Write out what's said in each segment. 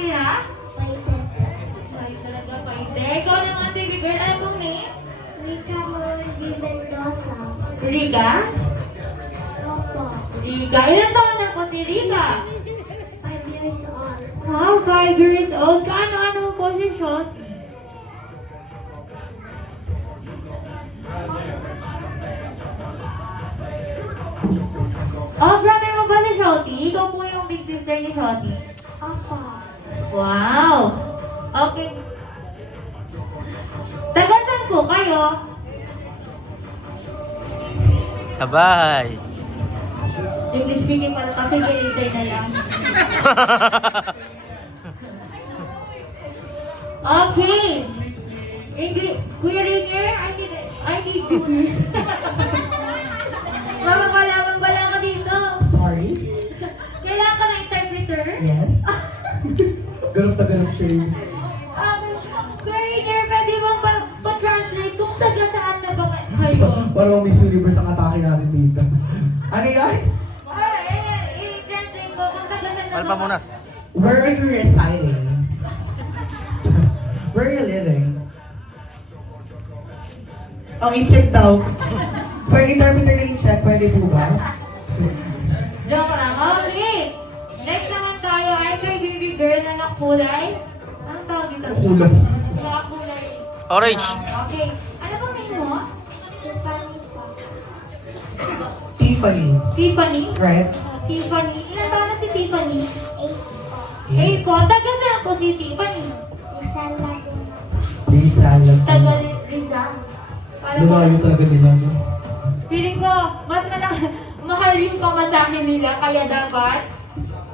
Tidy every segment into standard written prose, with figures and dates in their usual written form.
ate ha? Ay, talaga paite. Ikaw naman, baby girl. Ano pong name? Rika Melody Mendoza. Riga? Opo. Riga. Ilan taon na po si Riga? 5 years old. Wow, 5 years old. Kaano-ano mo po si Shot? Oh, brother mo ba si Shotty? Ikaw po yung big sister ni Shotty. Opo. Wow! Okay. Taga saan po kayo? Sa bahay. English speaking pala kasi kilitay na lang. Okay. English. Kuya Ringer, I need you here. Mapapalawang-bala ka dito. Sorry? Kailangan ka ng interpreter? Yes? Ganap na ganap siya yun. Kuya Ringer, pwede mo pa-translate kung taga saan na ba kayo? Parang Miss Universe ang atake natin dito. Ano yan? I-translate ko kung taga saan na ba. Malpamunas. Where are you residing? Where are you living? Oh, i-check daw. For interpreter na i-check, pwede po ba? Joke lang. Okay. Next naman tayo ay kay baby girl na nakulay. Anong tawag dito? Kulay. Nakakulay. Orange. Okay. Ano bang name mo? Tiffany po. Tiffany. Tiffany? Right? Tiffany. Ilan taon na si Tiffany? 8 po. Eh po, taga saan po si Tiffany? Isang lagi. Lisa lang. Taga Rizal. Alam mo, Lumayo talaga nila, no? feeling ko, mas mahal yung pamasahe nila, kaya dapat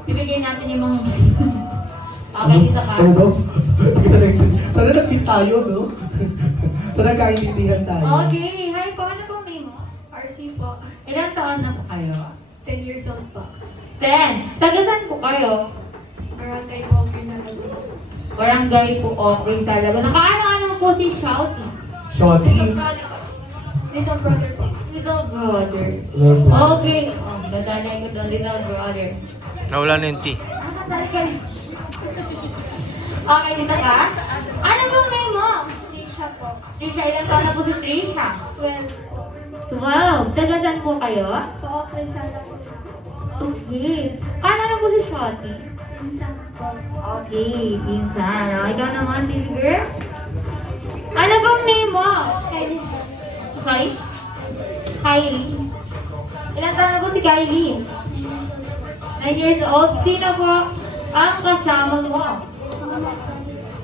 ibigay natin yung mga okay, dito ka. Oo, no? Sana nag-meet tayo, no? Sana nagkaintindihan tayo. Okay, hi po. Ano pong name mo? RC po. Ilang taon na po kayo? 10 years old po. 10. Taga saan po kayo? Barangay po, Pinagod. Barangay po, Opry, Salago. Nakaano-ano po si Shouty? Shorty. Little brother po. Little brother. Okay. Oh, dadalay ko ng little brother. Nawala na yung T. Kasali ka rin. Okay, dito ka? Ano pong name mo? Tisha po. Trisha, ilang taon na po si Trisha? 12 po. 12. Taga saan po kayo? Po-open sa labo. Okay. Paano na po si Shotty? Isang po. Okay, pinsan. Ikaw naman, baby girl? Ano bang name mo? Kylie po. Hi? Kylie. Ilang taon na po si Kylie? 9 years old. Sino po ang kasama mo?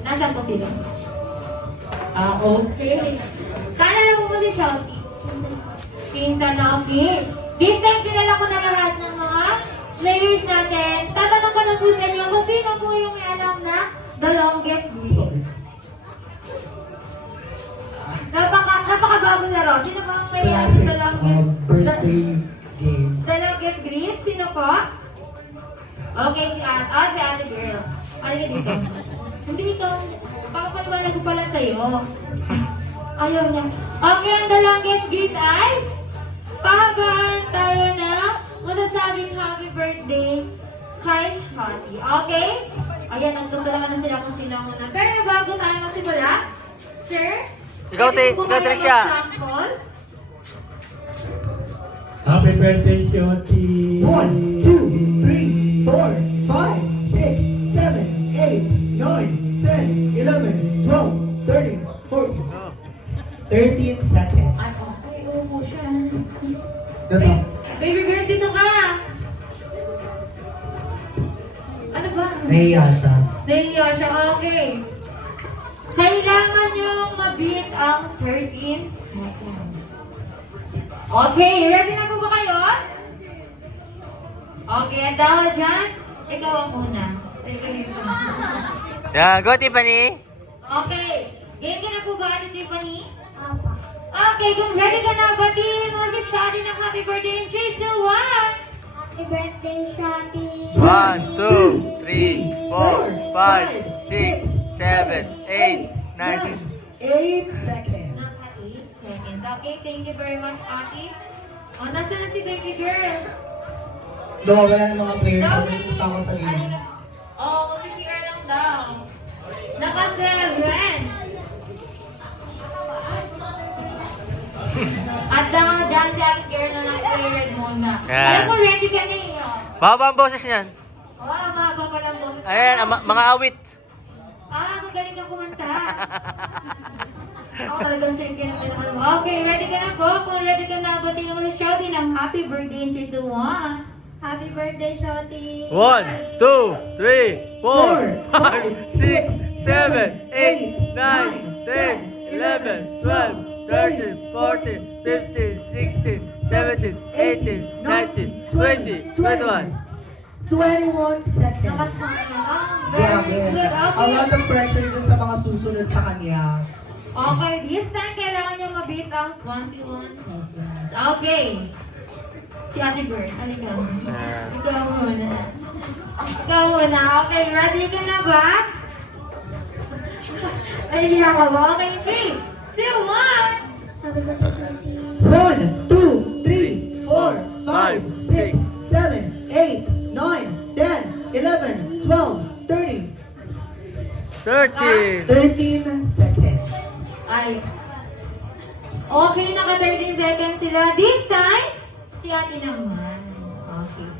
Nasaan po sila? Okay. Kala na po si Shouty? Pinsan na okay. This time, kilala ko na lahat ng mga players natin. Tatanong ko lang po sa inyo kung sino po yung may alam na the longest breed. Napakabago na ro. Sino ba ang may alam sa longest Birthday game. the longest breed? Sino po? Okay, si Ate Girl. Ano ka dito? Hindi ikaw. Papapaliwanag ko pala sa'yo. Ayaw niya. Okay, ang the longest breed ay pahagaan tayo na masasabing happy birthday kay Shotty. Okay? Ayan, nagtutulakan na sila kung sino ang una. Pero bago tayo magsimula, sir, Ikaw, pwede po ikaw, kayo Tricia. mag-sample? Happy birthday, Shorty! 1, 2, 3, 4, 5, 6, 7, 8, 9, 10, 11, 12, 13, 14, 13 seconds. Ay, okay. Oo siya. Dito. Baby girl, dito ka! Ano ba? Nahiya siya. Nahiya siya. Okay. Kailangan niyong mabit ang 13 seconds. Okay, ready na po ba kayo? Okay, at dahil dyan, ikaw ang una. Yeah, go Tiffany! Okay, game ka na po ba, Ate Tiffany? Apa. Okay, kung ready ka na, batiin mo si Shotty ng happy birthday in 3, 2, 1! Happy birthday, Shotty. 1, 2, 3, 4, 5, 6, 7, 8, 9, 8 seconds. Nasa 8 seconds. Okay, thank you very much, Ate. O, nasa na si baby girl? Nawawala ng mga players. Dami! Nagpunta ako sa game. Oh, mag-CR lang daw. 7. At dahil dyan si Ate Girl na nag-red muna. Yan. Alam mo, ready ka na eh. Mahaba ang boses niyan. Mahaba pa lang boses. Ayan, mga awit. Magaling ka kumanta. Ako talagang sure ka na. Okay, ready ka na po? Kung ready ka na, batiin mo na Shawty ng happy birthday in 3, 2, 1. Happy birthday, Shoti! 1, 2, 3, 4, 5, 6, 7, 8, 9, 10, 11, 12, 13, 14, 15, 16, 17, 18, 19, 20, 21. 21 seconds. Grabe. Very good. A lot of pressure dun sa mga susunod sa kanya. Okay, this time kailangan nyo mabit ang 21. Okay. Si Ate Bird, ano ka? Ikaw muna. Ikaw muna. Okay, ready ka na ba? Ay, hindi ako ba? Okay, 3, 2, 1. Happy birthday, Shoti! 1, 2, 3, 4, 5, 6, 7, 8, 9, 10, 11, 12, 13. 13. 13 seconds. Ay. Okay, naka 13 seconds sila. This time, si Ate naman. Okay.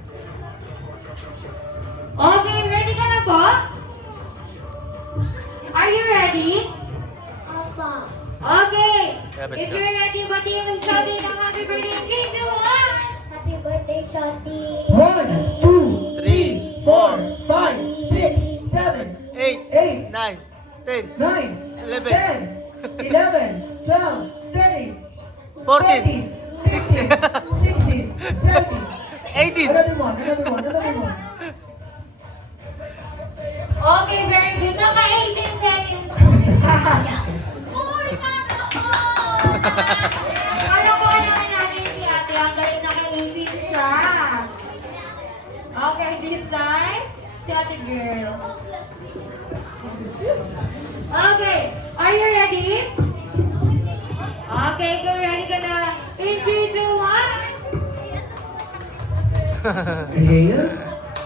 Okay, ready ka na po? Are you ready? Opo! Okay. Dapat If ka. you're ready, batiin mo Shawty ng happy birthday in 3, 2, 1. Happy birthday, Shoti! 1, 2, 3, 4, 5, 6, 7, 7, 8, 8, 9, 10, 9, 11, 10, 11, 12, 13, 14, 16, 16, 17. 18. Another one, another one, another one. Okay, very good. Naka 18 seconds. Kaya ko naman natin si Ate. Ang galing naka-18 siya. Okay, this time, si Ate Girl. Okay, are you ready? Okay, kung ready ka na. In 3, 2, 1. Inhale.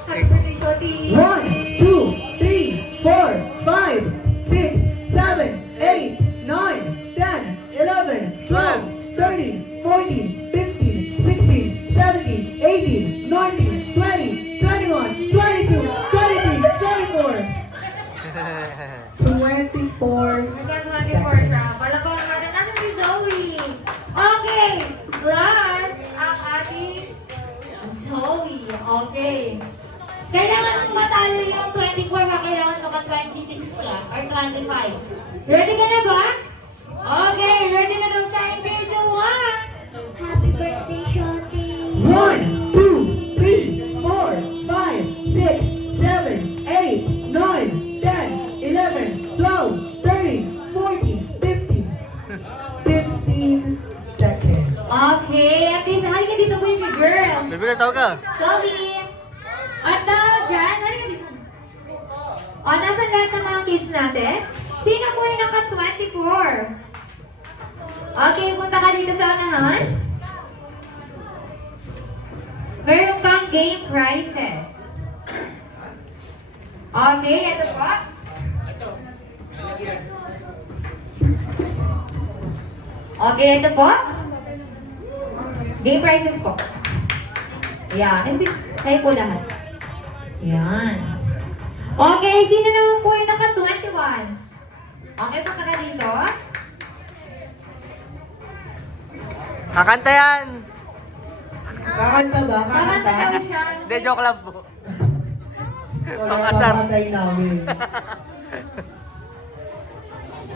Happy birthday, Shawty. 1, 2, 3, 4, 5, 6, 7, 8, 9, 10, 11, 12, 13, 14, 15, 16, 17, 18, 19, 20, 21, 22, 23, 24. 24 Nagkatuhan din for siya. Palakpakan natin. Ano si Zoe? Okay. Last, ang ating Zoe. Okay. Kailangan mong matalo yung 24 ha. Kailangan mo 26 ka. Or 25. Ready ka na ba? Okay. Ready na daw tayo. 3, 2, 1. Happy birthday, Shoti! 1, 2, 3, 4, 5, 6, 7, 8, 9, 10, 11, 12, 13, 14, 15. 15 seconds. Okay. At least, halika dito baby girl. Baby, tawag ka. Sorry. At dahil dyan, halika dito. O, nasan lahat ng mga kids natin? Sino po yung naka-24? Okay, punta ka dito sa unahan. Meron kang game prizes. Okay, ito po. Okay, ito po. Game prizes po. Yeah, hindi. Kayo po lahat. Yan. Okay, sino naman po yung naka-21? Okay, punta ka dito. Kakanta yan. Kakanta ba? Kakanta daw Kakanta? siya. Hindi, joke lang po. Wala Pang-asar. kakantay namin.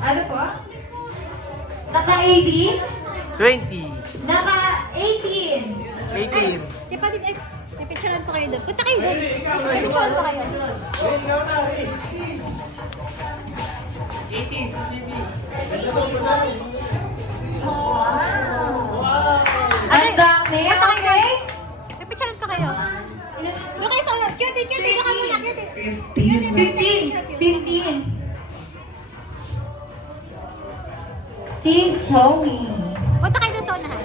Ano po? Naka-80? 20, Naka-18. 18. Di pa din, pipicturean ko kayo doon. Punta kayo doon. Pipicturean ko kayo. Ang dami. Punta kayo Okay. doon. Pipicturean ko kayo. Doon kayo sa ulan. Cutie, cutie. Doon kayo muna, cutie. 15. Si Zoe. Punta kayo doon sa unahan.